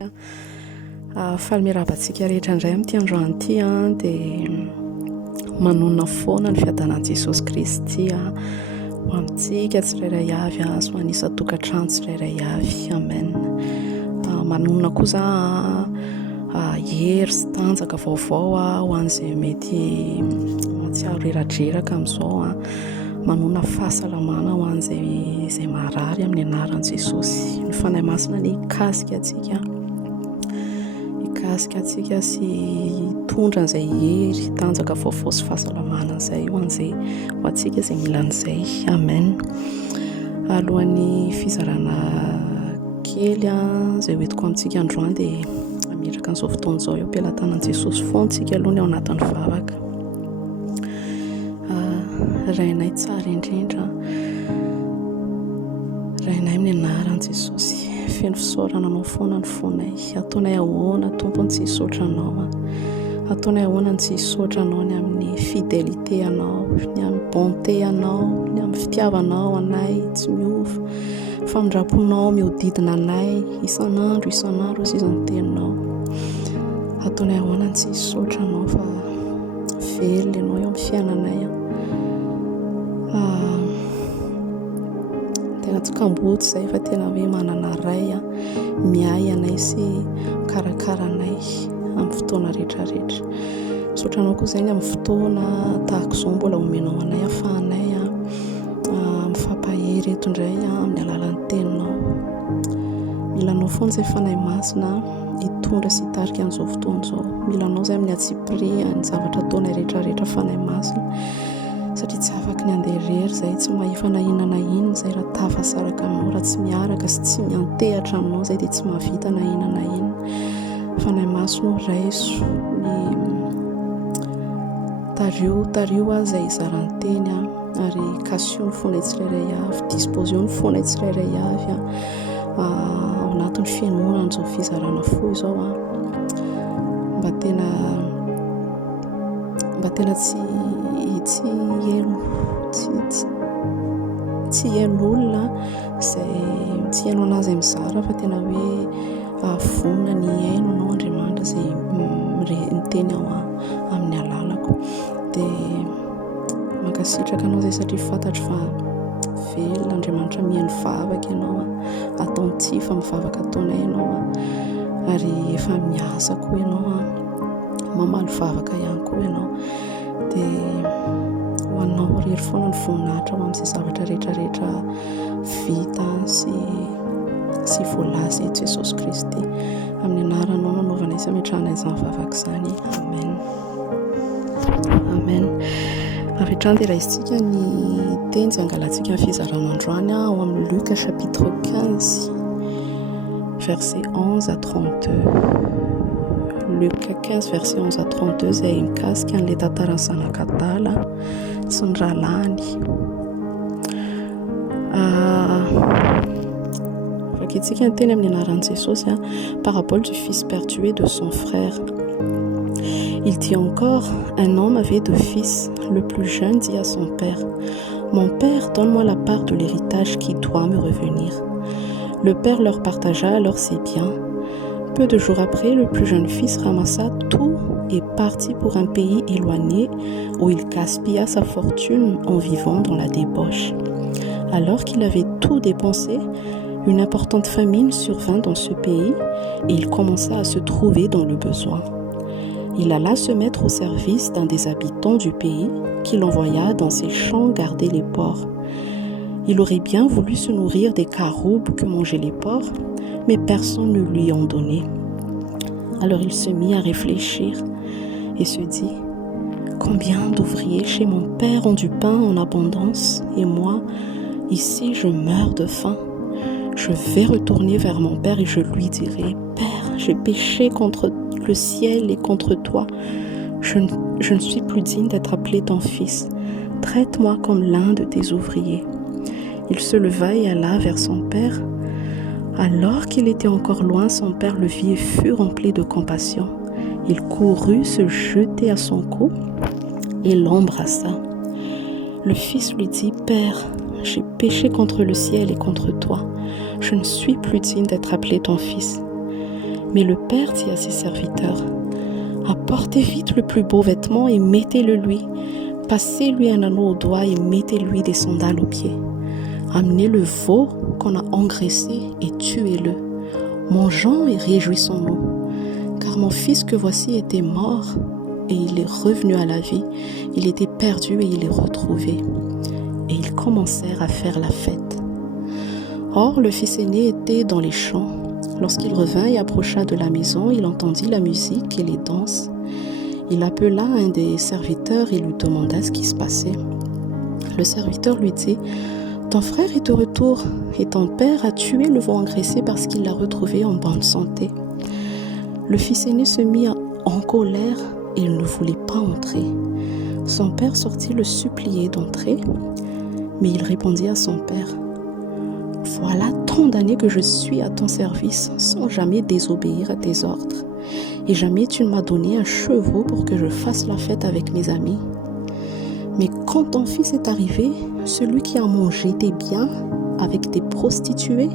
Faly miarabantsika rehetra indray amin'ity androany ity dia manonona foana ny fiadanan'i Jesosy Kristy ho amintsika tsirairay avy sy manisa tokantrano tsirairay avy. Amen. Manonona kosa hery sy tanjaka vaovao ho an'izay mety mahatsiaro reradreraka amin'izao manonona fahasalamana ho an'izay marary amin'ny anaran'i Jesosy. Ny fanahy masina ny ikasika antsika sy tondra an'izay hery tanjaka vaovao sy fahasalamana izay ho antsika izay mila an'izay. Amen. Alohan'ny fizarana kely izay hoentiko amintsika androany dia ametraka an'izao fotoana izao eo am-pelantanan'i Jesosy foana tsika aloha ny ao anatin'ny vavaka. Rainay tsara indrindra, rainay amin'ny anaran'i Jesosy, feno fisaorana anao foana ny fonay. Ataonay ahoana tompony tsy hisaotra anao, ataonay ahoana tsy hisaotra anao ny amin'ny fidélité anao, ny amin'ny bonté anao, ny amin'ny fitiavanao anay tsy miova, famindraponao mihodidina anay isan'andro izy ny teninao. Ataonay ahoana tsy hisaotra anao fa velona ianao eo amin'ny fiainanay. Tena tsy kambotsy izay fa tena hoe manana ray miay anay sy karakara anay amin'ny fotoana rehetrarehetra. Misaotranao koa izay ny amin'ny fotoana tahaka izao mbola omenao anay ahafahanay mifampahery eto indray amin'ny alalan'ny teninao. Milanao foana izay fanahy masina hitondra sy hitarika an'izao fotoana izao. Milanao izay amin'ny atsipri ny zavatra ataonay rehetrarehetra fanahy masina, satria tsy afaka ny andeha irery izay tsy mahifa na inona na inona izay raha tafasaraka aminao, raha tsy miaraka sy tsy miantehatra aminao izay dia tsy mahavita na inona na inona. Fanahy masina raiso ny tario izay izarany teny ary kasio ny fonay tsirairay avy, disposion ny fonay tsirairay avy ao anatin'ny fianonana an'izao fizarana fo izao mba tena tsy heno olona izay tsy heno anazy mizara fa tena hoe vonona ny haino anao Andriamanitra izay miteny ao amin'ny alalako. Dia mankasitraka anao izay satria fantatro fa velona Andriamanitra mihaino vavaka ianao, ataony tsifa mivavaka ataonay ianao ary efa miasa koa ianao, mamaly vavaka ihany koa ianao. Dia ho anao irery foana ny voninahitra ho amin'izay zavatra rehetrarehetra vita sy voalaza eto Jesosy Kristy. Amin'ny anaranao nanaovanay sy ametrahana izany vavaka izany. Amen. Amen. Avy hatrany dia raisitsika ny teny izay angalantsika ny fizarana androany ao amin'ny Luc chapitre 15 verset 11 à 32. Luc 15 verset 11 à 32 izay mikasika an'ilay tantaran'ny zanak'Adala sy ny rahalahiny. Vakitsika ny teny amin'ny anaran'i Jesosy, parabole du fils perdu et de son frère. Il dit encore, un homme avait deux fils. Le plus jeune dit à son père, mon père, donne-moi la part de l'héritage qui doit me revenir. Le père leur partagea alors ses biens. Peu de jours après, le plus jeune fils ramassa tout et partit pour un pays éloigné où il gaspilla sa fortune en vivant dans la débauche. Alors qu'il avait tout dépensé, une importante famine survint dans ce pays et il commença à se trouver dans le besoin. Il alla se mettre au service d'un des habitants du pays qui l'envoya dans ses champs garder les porcs. Il aurait bien voulu se nourrir des caroubes que mangeaient les porcs, mais personne ne lui en donnait. Alors il se mit à réfléchir et se dit, combien d'ouvriers chez mon père ont du pain en abondance et moi, ici je meurs de faim. Je vais retourner vers mon père et je lui dirai, Père, j'ai péché contre le ciel et contre toi. Je ne suis plus digne d'être appelé ton fils. Traite-moi comme l'un de tes ouvriers. Il se leva et alla vers son père. Alors qu'il était encore loin, son père le vit et fut rempli de compassion. Il courut se jeter à son cou et l'embrassa. Le fils lui dit, Père, j'ai péché contre le ciel et contre toi. Je ne suis plus digne d'être appelé ton fils. Mais le père dit à ses serviteurs, apportez vite le plus beau vêtement et mettez-le lui. Passez-lui un anneau au doigt et mettez-lui des sandales aux pieds. Amenez le veau qu'on a engraissé et tuez-le. Mangeons et réjouissons-nous. Car mon fils que voici était mort et il est revenu à la vie. Il était perdu et il est retrouvé. Et ils commencèrent à faire la fête. Or, le fils aîné était dans les champs. Lorsqu'il revint et approcha de la maison, il entendit la musique et les danses. Il appela un des serviteurs et lui demanda ce qui se passait. Le serviteur lui dit, « Ton frère est de retour et ton père a tué le veau engraissé parce qu'il l'a retrouvé en bonne santé. » Le fils aîné se mit en colère et il ne voulait pas entrer. Son père sortit le supplier d'entrer, mais il répondit à son père, « Voilà tant d'années que je suis à ton service sans jamais désobéir à tes ordres. Et jamais tu ne m'as donné un chevreau pour que je fasse la fête avec mes amis. Mais quand ton fils est arrivé, celui qui a mangé tes biens avec des prostituées,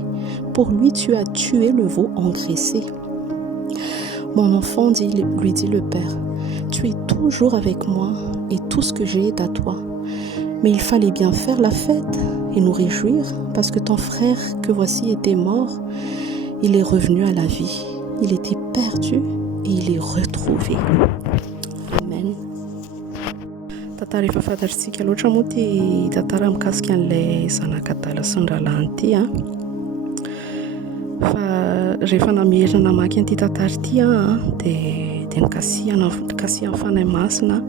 pour lui tu as tué le veau engraissé. » Mon enfant, lui dit le père, tu es toujours avec moi et tout ce que j'ai est à toi. Mais il fallait bien faire la fête et nous réjouir parce que ton frère que voici était mort, il est revenu à la vie. Il était perdu et il est retrouvé. Amen. Tantara efa fantatritsika loatra moa ty tantara mikasika an'ilay zanak'adala sy ny rahalahy ity fa rehefa namerina namaky an'ity tantara ity dia nikasihan'ny fanahy masina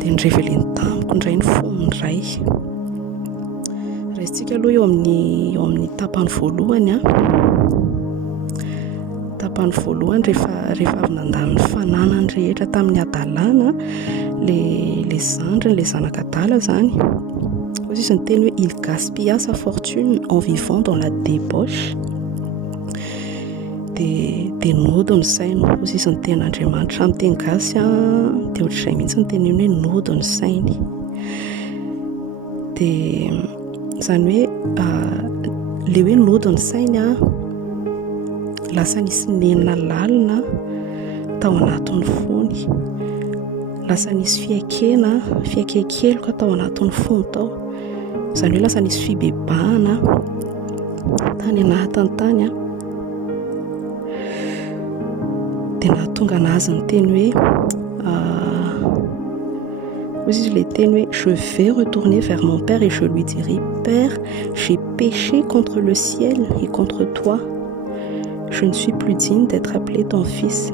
dia nireveleny tamiko indray ny foniny ray. Raisintsika aloha eo amin'ny tapany voalohany tapany voalohany rehefa avy nandalo ny fananany rehetra tamin'ny adalana le zandriny le zanak'adala zany. Ozy izy ny teny hoe il gaspilla sa fortune en vivant dans la débauche. Dia nody ny sainy. Ozy izy ny tenin'Andriamanitra amin'ny teny gasy dia ohatr'izay mihitsy ny teny hoe nody ny sainy. Dia izany hoe le hoe nody ny sainy lasa nisy nenina lalina tao anatin'ny fony, lasa nisy fiakekeloka tao anatin'ny fony tao, izany hoe lasa nisy fibebahana tany anatiny tany dia nahatonga anazy ny teny hoe ozy izy le teny hoe je vais retourner vers mon père et je lui dirai, Père, j'ai péché contre le ciel et contre toi. Je ne suis plus digne d'être appelé ton fils.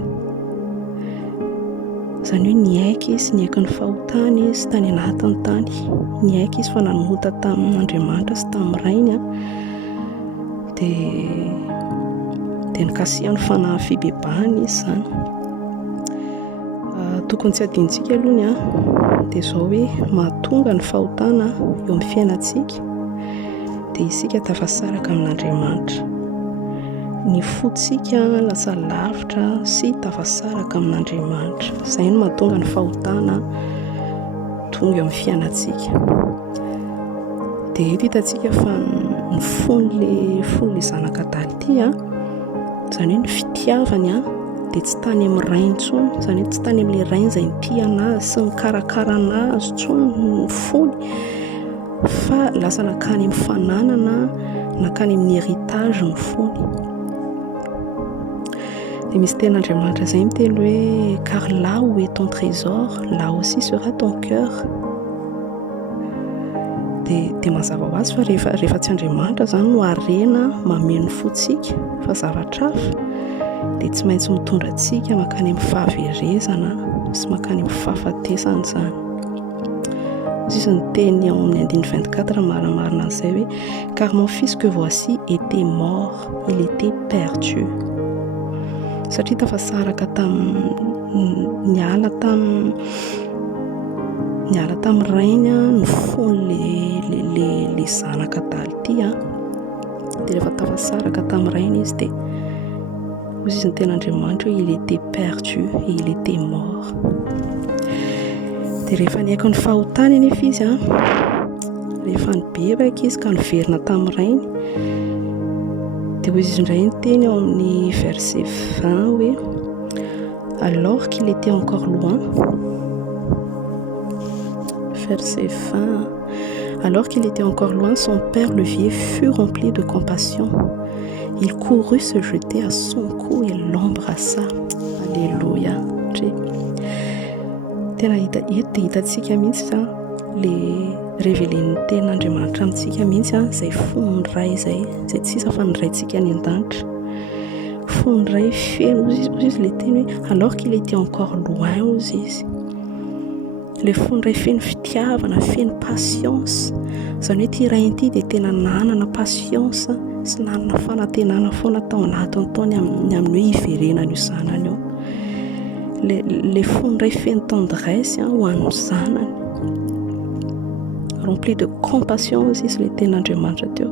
Izany hoe niaiky izy, niaiky ny fahotany izy tany anatiny tany, niaiky izy fa nanomota tamin'Andriamanitra sy tamin'ny rainy dia nikasihan'ny fanahy fibebahany izy zany. Tokony tsy adinontsika alohany dia izao hoe mahatonga ny fahotana eo amin'ny fiainantsika dia isika tafasaraka amin'Andriamanitra. Ny fotsika lasa lavitra sy tafasaraka amin'Andriamanitra. Izay no mahatonga ny fahotana tonga eo amin'ny fiainantsika. Dia eto hitantsika fa ny fon'le zanak'adala ity izany hoe ny fitiavany dia tsy tany amin'ny rainy intsony, izany hoe tsy tany amin'ilay rainy izay nity anazy sy mikarakara anazy intsony ny fony, fa lasa nakany amin'ny fananana, nakany amin'ny héritage ny fony. Dia misy ten'Andriamanitra izay miteny hoe car là où est ton trésor, là aussi sera ton cœur. Dia mazava ho azy fa rehefa tsy Andriamanitra izany no harena mameno fotsika fa zavatra hafa dia tsy maintsy mitondra antsika makany amin'ny fahaverezana sy makany amin'ny fahafatesana izany. Izy ny teny ao amin'ny 24 marimarina an'izay hoe car mon fils que voici était mort, il était perdu. Satria tafasaraka niala tamin'ny rainy ny fony le zanak'adala ity dia rehefa tafasaraka tamin'ny rainy izy dia ozy izy ny ten'Andriamanitra hoe il était perdu et il était mort. Dia rehefa niaiky ny fahotany anefa izy rehefa nibebaka izy ka niverina tamin'ny rainy dia hoy izy indray nyteny eo amin'ny verset 20 hoe alors qu'il était encore loin, verset 20, alors qu'il était encore loin, son père le vieil fut rempli de compassion. Il courut se jeter à son cou et l'embrassa. Alléluia. Tena hitantsika mihitsy zany le révélen'ny tenin'Andriamanitra amintsika mihitsy izay fonondray izay tsisa fa niraintsika any an-danitra. Fonondray feno ozy izy le teny hoe alors qu'il était encore loin ozy izy. Le fonondray feno fitiavana, feno patience. Izany hoe ity rainy ity dia tena nanana patience sy nanana fanantenana foana tao anatiny taony amin'ny hoe hiverenana io zanany io. Le fonondray feno tendresse ho an'ny zanany, rempli de compassion izy le tenin'Andriamanitra teo.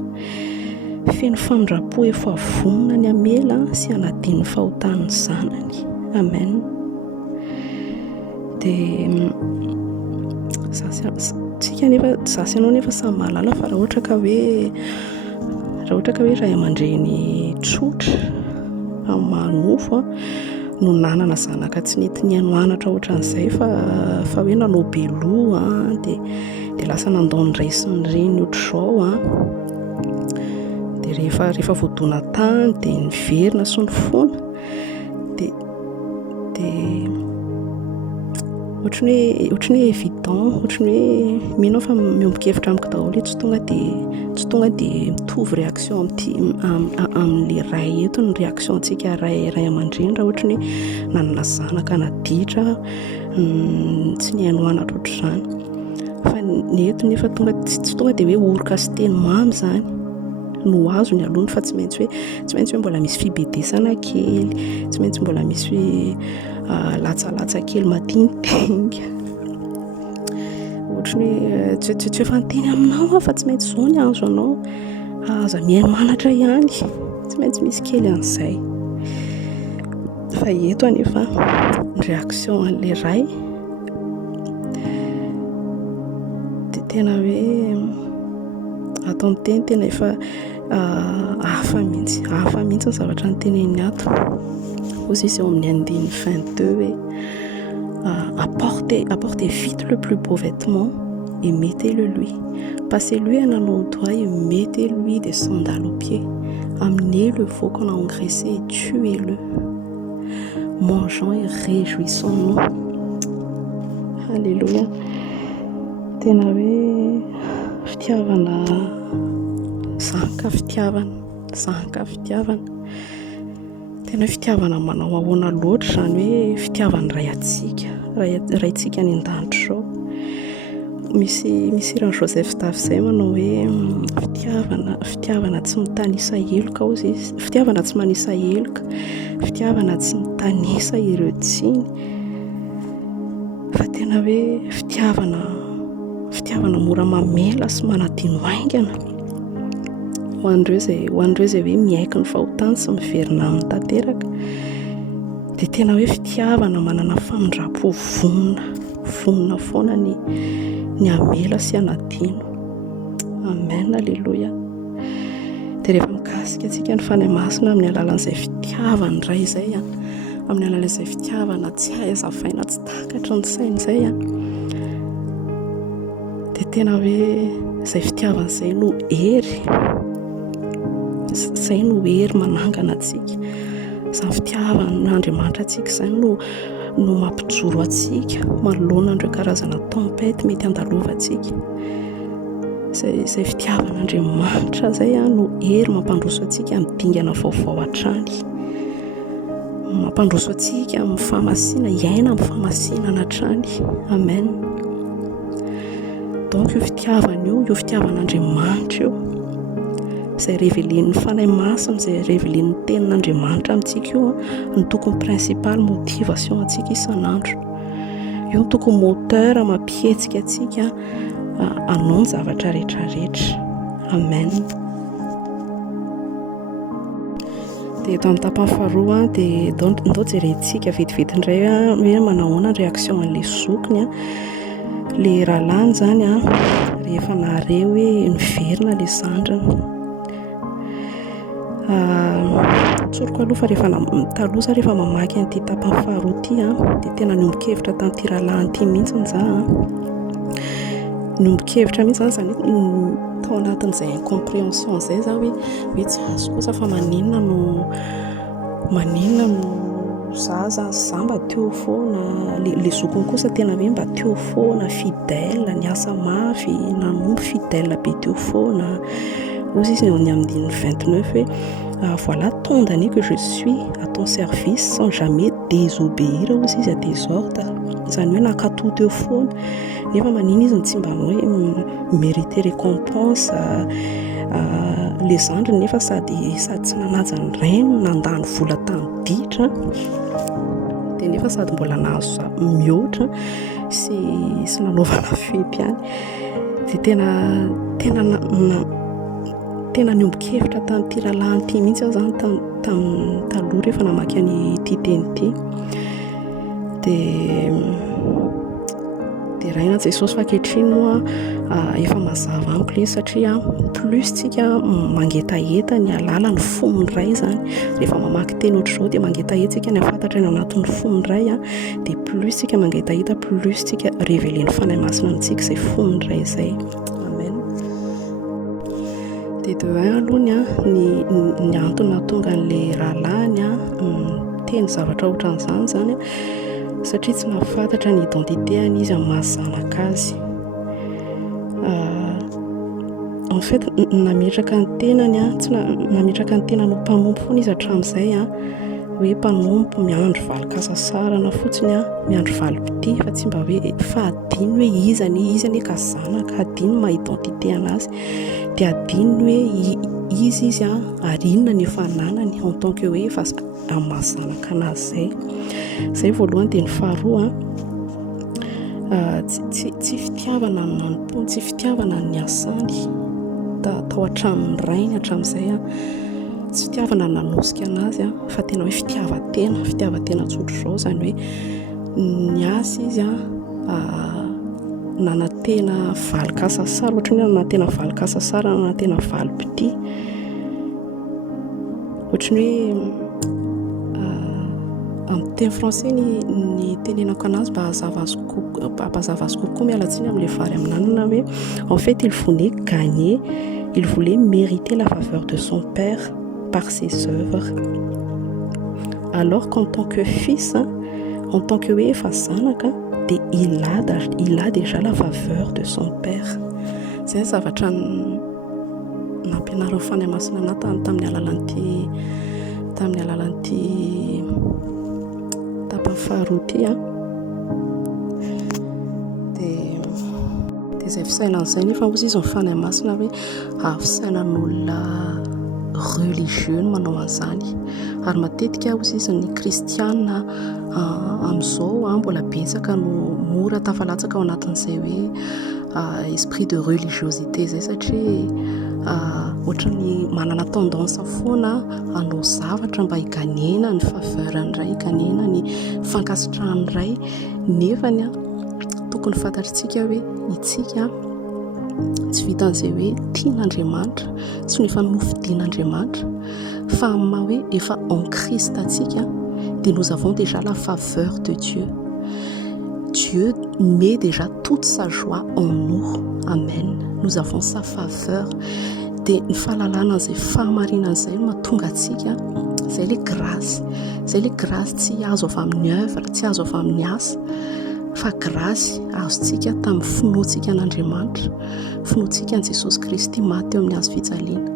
Feno famindrapo efa vonona ny amela sy hanadino ny fahotan'ny zanany. Amen. Dia tsika nefa zasy ianao nefa samy mahalala fa raha ohatra ka hoe ray aman-dreny tsotra manofo no nanana zanaka tsy nety nianoanatra ohatran'izay fa hoe nanao beloa dia lasa nandao ny raisiny reny ohatr'izao dia rehefa voadona tany dia niverina sy ny foana dia ohatran'ny hoe évident, ohatran'ny hoe mino fa miombon-kevitra amiko daholo tsy tonga dia mitovy réaction amin'ilay ray eto ny réaction antsika ray aman-dreny raha ohatran'ny hoe nanana zanaka naditra tsy nihainoanatra ohatr'izany. Fa ny eto nefa tsy tonga dia hoe oroka sy teny mamy zany no azo ny alony, fa tsy maintsy hoe mbola misy fibedesana kely, tsy maintsy mbola misy latsalatsa kely madinidinika, ohatrany hoe tsy efa niteny aminao fa tsy maintsy zao ny azo anao, aza mihaino-manatra ihany, tsy maintsy misy kely an'izay. Fa eto anefa ny réaction an'ilay ray dia tena hoe atao miteny tena efa hafa mihitsy ny zavatra niteneniny ato. Ozy izy eo amin'ny andiny 22 hoe apportez vite le plus beau vêtement et mettez-le lui. Passez-lui un anneau au doigt et mettez-lui des sandales aux pieds. Amenez le veau qu'on a engraissé et tuez-le. Mangeons et réjouissons-nous. Alléluia. Tena hoe fitiavana, zanaka fitiavana. Tena fitiavana manao ahoana loatra zany hoe fitiavana raintsika any an-danitra zao. Misy ran Joseph Taf izay manao hoe fitiavana tsy mitanisa heloka ozy izy, fitiavana tsy manisa heloka, fitiavana tsy mitanisa ireo tsiny, fa tena hoe fitiavana mora mamela sy manadino haingana ho an'ireo izay hoe miaiky ny fahotany sy miverina amin'ny tanteraka. Dia tena hoe fitiavana manana famindrapo vonona foana ny amela sy anadino. Amen, alleluia. Dia rehefa mikasika antsika ny fanahy masina amin'ny alalan'izay fitiavana iray izay amin'ny alalan'izay fitiavana tsy hahazafaina tsy takatra ny saina izay dia tena hoe izay fitiavana izay no hery manangana antsika. Izany fitiavan'Andriamanitra antsika izany no mampijoro antsika manoloana an'ireo karazana tempête mety andalova antsika. Izay fitiavan'Andriamanitra izay no hery mampandroso antsika amin'ny dingana vaovao hatrany, mampandroso antsika amin'ny fahamasina, hiaina amin'ny fahamasinana hatrany. Amen. Donc io fitiavan'Andriamanitra io izay révélen'ny fanahy masina, izay révélen'ny tenin'Andriamanitra amintsika io ny tokony principal motivation antsika isan'andro. Io ny tokony moteur mampietsika antsika hanao ny zavatra rehetrarehetra. Amen. Dia eto amin'ny tapany faharoa dia ndao jerentsika vetivety indray hoe manahoana ny réaction an'ilay zokiny le rahalany zany rehefa nahare hoe niverina ilay zandrany. Tsoriko aloha fa taloha za rehefa mamaky an'ity tapany faharoa ity dia tena niombon-kevitra tamin'ity rahalahy ity mihitsy za. Niombon-kevitra mihitsy zany tao anatin'izay incompréhension izay za hoe tsy azo kosa fa maninona no za mba teo foana le zokony kosa tena hoe mba teo foana fidèle niasa mafy nanombo fidèle be teo foana ozy izy ny amin'ny 29 hoe voilà tant d'années que je suis à ton service sans jamais désobéir ozy izy à tes ordres izany hoe nakatoa teo foana nefa manina izy tsy mba hoe mérité récompense les zandriny nefa sady tsy nanaja ny rainy nandany vola tamiditra dia nefa sady mbola nahazo mihoatra sy nanaovana fety ihany dia tena niombon-kevitra tamin'ity rahalahy ity mihitsy aho zany taloha rehefa namaky an'ity teny ity dia raina Jesosy fa ankehitriny moa efa mazava amiko ilay satria plus tsika mangetaheta ny alala ny fonony iray zany rehefa mamaky teny ohatr'izao dia mangetaheta tsika ny afantatra ny anatin'ny fonony iray dia plus tsika mangetaheta plus tsika révéler ny fanahy masina amintsika izay fonony iray izay. Amen. Dia de un alohany ny antony nahatonga an'ilay rahalahiny teny zavatra ohatran'izany zany satria tsy nahafantatra ny identitéany izy amin'ny mahazanaka azy. En fait nametraka ny tenany tsy nametraka ny tenany ho mpanompo foana izy hatramin'izay hoe mpanompo miandro valikasasarana fotsiny miandro valipity fa tsy mba hoe fa adino hoe izany ka zanaka adino ma identité anazy dia adino hoe izy arinona ny efa nanany en tant que hoe efa amin'ny mahazanaka anazy zay voalohany. Dia ny faharoa tsy fitiavana ny nanom-pony tsy fitiavana ny asany tao hatramin'ny rainy hatramin'izay tsy fitiavana nanosika anazy fa tena hoe fitiavatena tsotro izao zany hoe ny asa izy nanantena valikasasara ohatra ny nanantena valikasasara nanantena valipity ohatra ny hoe amin'ny teny français ny tenenako anazy mba hazava azy kokoa mialatsiny amin'ilay vary amin'anana hoe en fait il voulait mériter la faveur de son père par ses œuvres alors qu'en tant que fils en tant que hoe efa zanaka dia il a déjà la faveur de son père. Zay zavatra nampianarin'ny fanahy masina anahy tamin'ny alalan'ity tapany faharoa ity dia izay fisainan'izay nefa ozy izy mifanahy masina hoe fisainan'olona religieux no manao an'izany ary matetika ozy izy ny kristiana amin'izao mbola betsaka no mora tafalatsaka ao anatin'izay hoe esprit de religiosité zay satria ohatra ny manana tendance foana hanao zavatra mba higanena ny faveur an'iray higanena ny fankasitrahan'iray nefany tokony fantatritsika hoe itsika tsy vitan'izay hoe tian'Andriamanitra tsy no efa nofidian'Andriamanitra fa amin'ny hoe efa en Christ atsika dia nous avons déjà la faveur de Dieu. Dieu met déjà toute sa joie en nous. Amen. Nous avons sa faveur. Dia ny fahalalana an'izay fahamarinana izay no mahatonga antsika izay ilay grâce tsy azo avy amin'ny œuvre tsy azo avy amin'ny asa fa grâce azontsika tamin'ny finoantsika an'Andriamanitra finoantsika an'i Jesosy Kristy maty eo amin'ny hazo fijaliana.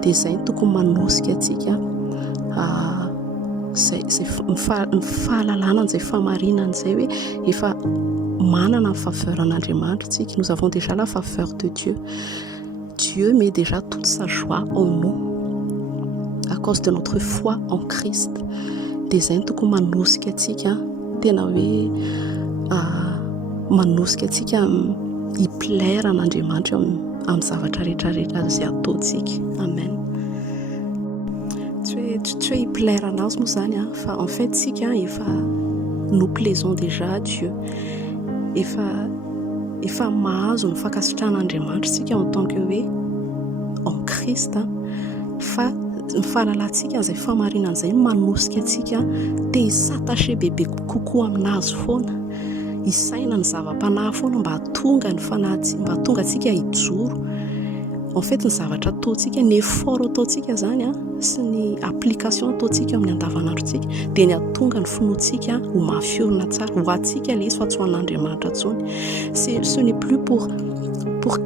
Dia izay no tokony manosika antsika ny fahalalana an'izay fahamarinana izay hoe efa manana ny faveur an'Andriamanitra tsika. Nous avons déjà la faveur de Dieu. Dieu met déjà toute sa joie en nous à cause de notre foi en Christ. Dia izay no tokony manosika antsika tena hoe manosika antsika hiplaire an'Andriamanitra amin'ny zavatra rehetrarehetra izay ataontsika. Amen. Tsy hoe hiplaire anazy moa zany fa en fait tsika efa nous plaisons déjà à Dieu efa mahazo ny fankasitrahan'Andriamanitra tsika en tant que hoe en Christ fa ny fahalalantsika izay famarinana izay manosika antsika te s'attacher bebe kokoa aminazy foana, isaina ny zava-panahy foana mba hatonga ny fanahy, mba hatonga antsika hijoro. En fait ny zavatra ataontsika, ny effort ataontsika zany sy ny application ataontsika amin'ny andavanandrontsika dia ny hatonga ny finoantsika ho mafiorina tsara ho antsika ilay izy fa tsy ho an'Andriamanitra intsony. Ce n'est plus pour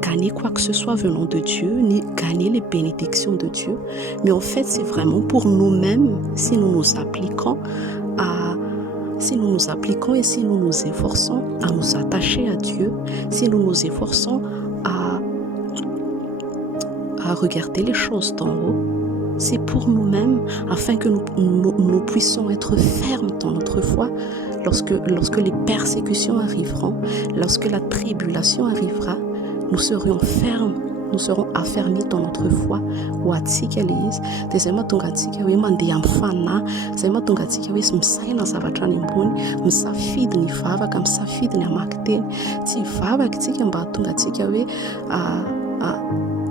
gagner quoi que ce soit venant de Dieu, ni gagner les bénédictions de Dieu, mais en fait c'est vraiment pour nous-mêmes si nous nous appliquons et si nous nous efforçons à nous attacher à Dieu, si nous nous efforçons à regarder les choses d'en haut, c'est pour nous-mêmes afin que nous puissions être fermes dans notre foi lorsque les persécutions arriveront, lorsque la tribulation arrivera. Nous serions fermes, nous serons affermis dans notre foi ho antsika ilay izy. Dia izay mahatonga antsika hoe mandeha amin'ny fanahy, izay mahatonga antsika hoe misaina zavatra any ambony, misafidy ny vavaka, misafidy ny hamaky-teny. Tsy hivavaka isika mba hahatonga antsika hoe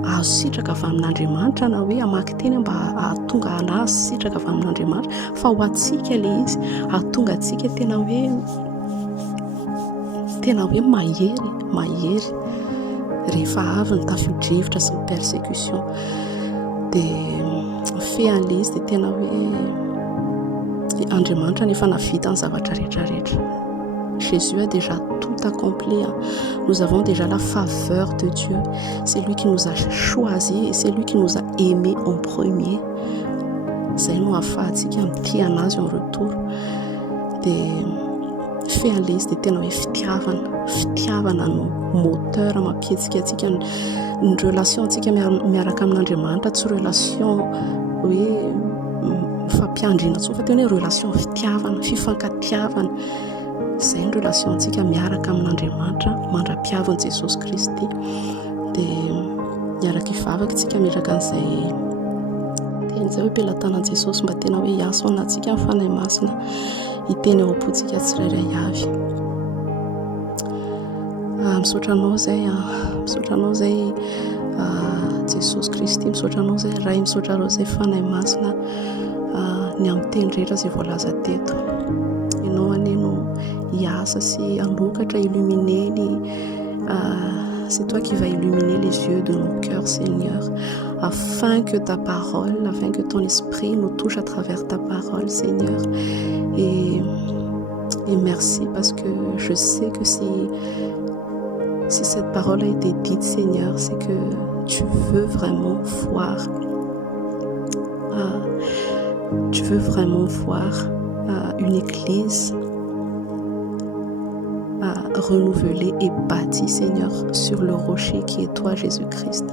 azo sitraka avy amin'Andriamanitra na hoe hamaky-teny mba hahatonga anazy sitraka avy amin'Andriamanitra, fa ho antsika ilay izy hahatonga antsika tena hoe mahery rehefa avy ny tafio-drivotra sy ny persécution. Dia fean'ilay izy dia tena hoe Andriamanitra nefa navita ny zavatra rehetrarehetra. Jésus a déjà tout accompli. Nous avons déjà la faveur de Dieu. C'est lui qui nous a choisis et c'est lui qui nous a aimés en premier. Izay no ahafahantsika mitia anazy en retour. Dia fean'ilay izy dia tena hoe fitiavana no moteur mampietsika antsika ny relation antsika miaraka amin'Andriamanitra, tsy relation hoe mifampiandriana intsony fa tena hoe relation fitiavana, fifankatiavana. Izay ny relation antsika miaraka amin'Andriamanitra mandra-piavan'i Jesosy Kristy. Dia miaraka hivavaka isika miaraka an'izay teny izay hoe belantanan Jesosy mba tena hoe hiasa ao anatsika amin'ny fanahy masina, hiteny ao am-pontsika tsirairay avy. Misaotra anao zay Jesosy Kristy, misaotra anao zay Ray, misaotra anao zay fanahy masina ny amin'ny teny rehetra izay voalaza teto. Ianao anie no hiasa sy hanokatra, illuminer c'est toi qui vas illuminer les yeux de nos cœurs, Seigneur, afin que ta parole, afin que ton esprit nous touche à travers ta parole, Seigneur. Et merci parce que je sais que si cette parole a été dite, Seigneur, c'est que tu veux vraiment voir une église renouvelée et bâtie, Seigneur, sur le rocher qui est toi, Jésus-Christ.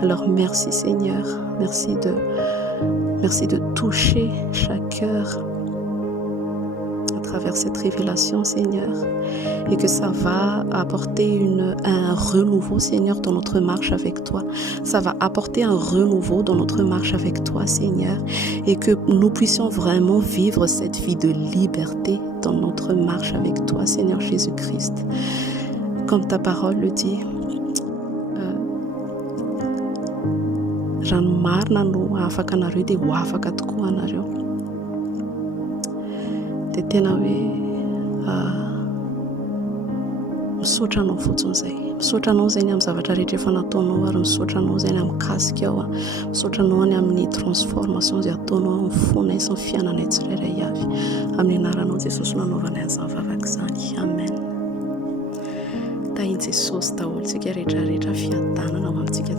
Alors merci, Seigneur, merci de toucher chaque cœur à travers cette révélation, Seigneur, et que ça va apporter un renouveau, Seigneur, dans notre marche avec toi. Ça va apporter un renouveau dans notre marche avec toi, Seigneur, et que nous puissions vraiment vivre cette vie de liberté dans notre marche avec toi, Seigneur Jésus-Christ. Comme ta parole le dit, rano marina no afaka anareo dia ho afaka tokoa anareo. Dia tena hoe misaotra anao fotsiny izay, misaotra anao zay ny amin'ny zavatra rehetra efa nataonao, ary misaotra anao zay ny amin'ny kasika ao, misaotra anao ny amin'ny transformation izay ataonao amin'ny fonay sy ny fiainanay tsirairay avy, amin'ny anaranao Jesosy nanaovanay an'izany vavaka izany. Amen. Tahin' Jesosy daholo tsika rehetrarehetra fiadanana ho amintsika